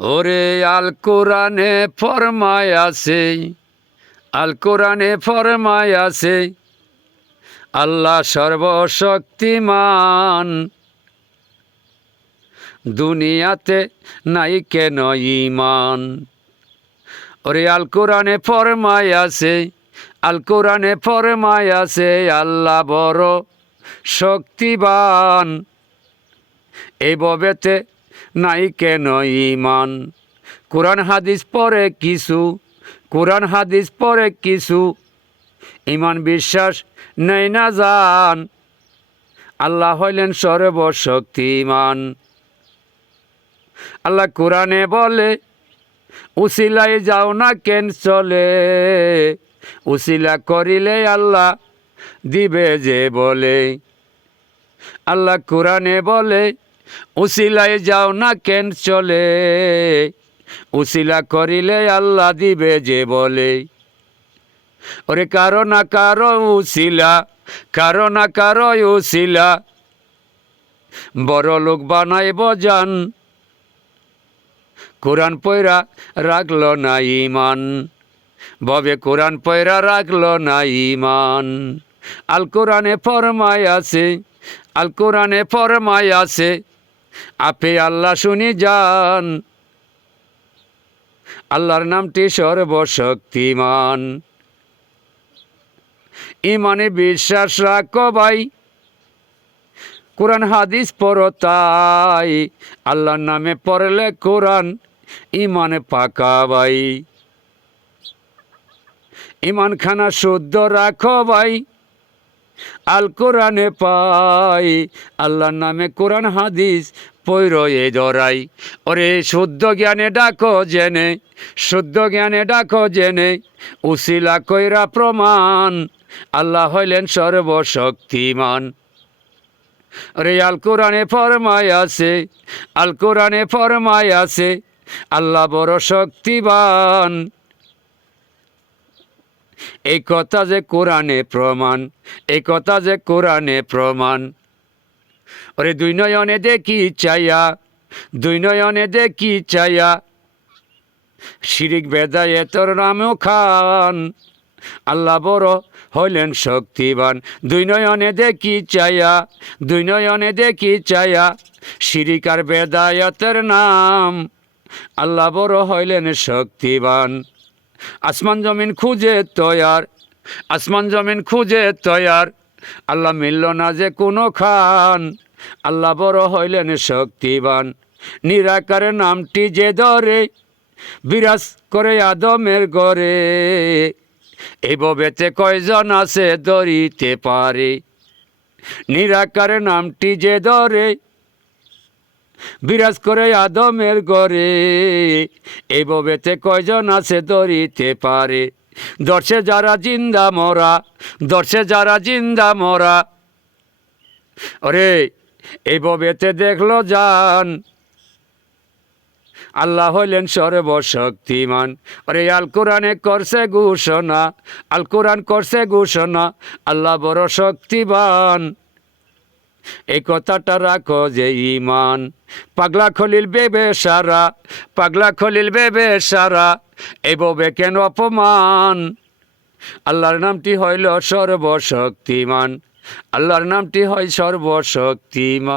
ওরে আল কোরআনে ফরমায় আছে, আল কোরআনে ফরমায় আছে, আল্লাহ সর্বশক্তিমান। দুনিয়াতে নাই কেন ইমান ওরে আল কোরআনে ফরমায় আছে, আল কোরআনে ফরমায় আছে, আল্লাহ বড় শক্তিবান। এই ববেতে নাই কেন ইমান? কোরআন হাদিস পরে কিছু, কোরআন হাদিস পরে কিছু। ইমান বিশ্বাস নেই না যান আল্লাহ হইলেন সর্বশক্তিমান। আল্লাহ কোরআনে বলে উসিলাই যাও না কেন চলে? উসিলা করিলে আল্লাহ দিবে যে বলে। আল্লাহ কোরআনে বলে উসিলাই যাও না কেন চলে? উসিলা করিলে আল্লাহ দিবে যে বলে। ওরে কারও না কারও উসিলা, কারও না কারও উসিলা। বড় লোক বানাইব জান। কোরআন পয়রা রাখল না ইমান ববে কোরআন পয়রা রাখল না ইমান আল কোরআনে ফরমায় আছে, আল কোরআনে ফরমায় আছে আপে আল্লাহ শুনি যান। আল্লাহর নামটি সর্বশক্তিমান। ইমানে বিশ্বাস রাখো ভাই। কোরআন, হাদিস পড়ো তাই। আল্লাহর নামে পড়লে কোরআন ইমানে পাকা ভাই। ইমান খানা শুদ্ধ রাখো ভাই। আল কোরআনে পাই, আল্লাহর নামে কোরআন হাদিস পৈর এ ধরাই ওরে শুদ্ধ জ্ঞানে ডাকো জেনে, শুদ্ধ জ্ঞানে ডাকো জেনে, উসিলা কইরা প্রমাণ, আল্লাহ হইলেন সর্বশক্তিমান। ওরে আল কোরআনে ফরমায় আছে, আল কোরআনে ফরমায় আছে, আল্লাহ বড় শক্তিবান। এই কথা যে কোরআনে প্রমাণ, এই কথা যে কোরআনে প্রমাণ। ওরে দুই নয়নে দেখি চাইয়া, দুই নয়নে দেখি চাইয়া। শিরিক বেদায় তোর নামেও খান, আল্লাহ বড় হইলেন শক্তিবান। দুই নয়নে দেখি চাইয়া, দুই নয়নে দেখি চাইয়া শিরিকার বেদায়তের নাম, আল্লাহ বড় হইলেন শক্তিবান। আসমান জমিন খুঁজে তয়ার, আসমান জমিন খুঁজে তয়ার। আল্লাহ মিলল না যে কোনো খান, আল্লাহ বড় হইলেন শক্তিবান। নিরাকারের নামটি যে ধরে, বিরাজ করে আদমের গড়ে। এই ববেতে কয়জন আছে ধরিতে পারে? নিরাকারের নামটি যে ধরে বিরাজ করে আদমের গড়ে। এই ববেতে কয়জন আছে ধরিতে পারে? দর্শে যারা জিন্দা মরা দর্শে যারা জিন্দা মরা। ওরে এই ববেতে দেখল যান আল্লাহ হইলেন সর্বশক্তিমান। ওরে, আল কোরআনে করছে ঘোষণা, আল কোরআন করছে ঘোষণা, আল্লাহ বড় শক্তিবান। এই কথাটা রাখো যে ইমান পাগলা খলিল বেবে সারা, পাগলা খলিল বেবে সারা এভাবে কেন অপমান? আল্লাহর নামটি হইল সর্বশক্তিমান, আল্লাহর নামটি হয় সর্বশক্তিমান।